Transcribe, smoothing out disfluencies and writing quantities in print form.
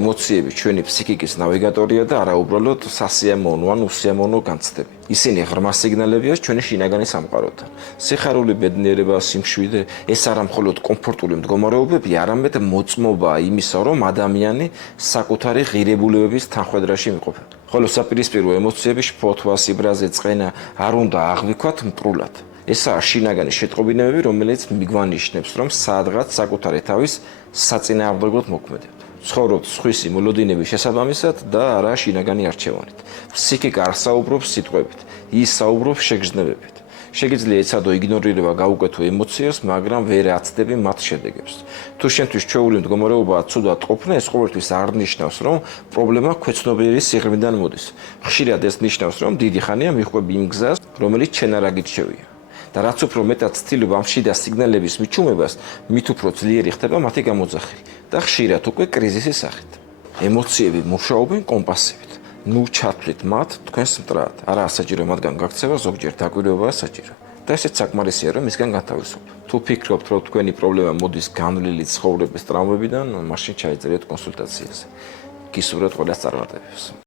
ემოციები ჩვენი ფსიქიკის ნავიგატორია და არა უბრალოდ სასიამოვნო ან უსიამოვნო განცდები. ისინი ღრმა სიგნალებია ჩვენი შინაგანი სამყაროდან. სიხარული, ბედნიერება, სიმშვიდე, ეს არა მხოლოდ კომფორტული მდგომარეობებია, არამედ მოწმობა იმისა, რომ ადამიანი საკუთარი ღირებულებების თანხმედრაში იმყოფება. ხოლო საპირისპირო ემოციები, შფოთვა, სიბრაზე, წყენა არ უნდა აღვიქვათ მტრულად. ესაა შინაგანი შეტყობინებები, რომელიც მიგვანიშნებს, რომ სადღაც საკუთარი თავის საწინააღმდეგოდ მოქმედებთ. ცხოვრობთ სხვისი მოლოდინების შესაბამისად და არა შინაგანი არჩევანით. ფსიქიკა არ საუბრობს სიტყვებით, ის საუბრობს შეგრძნებებით. შეგიძლია ეცადო იგნორირება გაუკეთო ემოციას, მაგრამ ვერ აცდები მათ შედეგებს. თუ შენთვის ჩვეული მდგომარეობაა ცუდად ყოფნა, ეს ყოველთვის არ ნიშნავს, რომ პრობლემა ქვეცნობიერი სიღრმიდან მოდის. ხშირად ეს ნიშნავს, რომ დიდი ხანია მიხვები იმ გზას, რომელიც შენ არ აგირჩევია. და რაც უფრო მეტად ცდილობ ამ შიდა სიგნალების მიჩუმებას, მით უფრო ძლიერი ხდება მათი გამოძახილი და ხშირად უკვე კრიზისის სახით. ემოციები მუშაობენ კომპასივით. ნუ ჩათვლით მათ თქვენს მტრად. არა საჭირო მათგან გაქცევა, ზოგჯერ დაკვირვებაა საჭირო. და ესეც საკმარისია, რომ მისგან განთავისუფლდეთ. თუ ფიქრობთ, რომ თქვენი პრობლემა მოდის განვლილი ცხოვრების ტრავმებიდან, მაშინ ჩაიწერეთ კონსულტაციაზე. გისურვებთ ყველას წარმატებებს.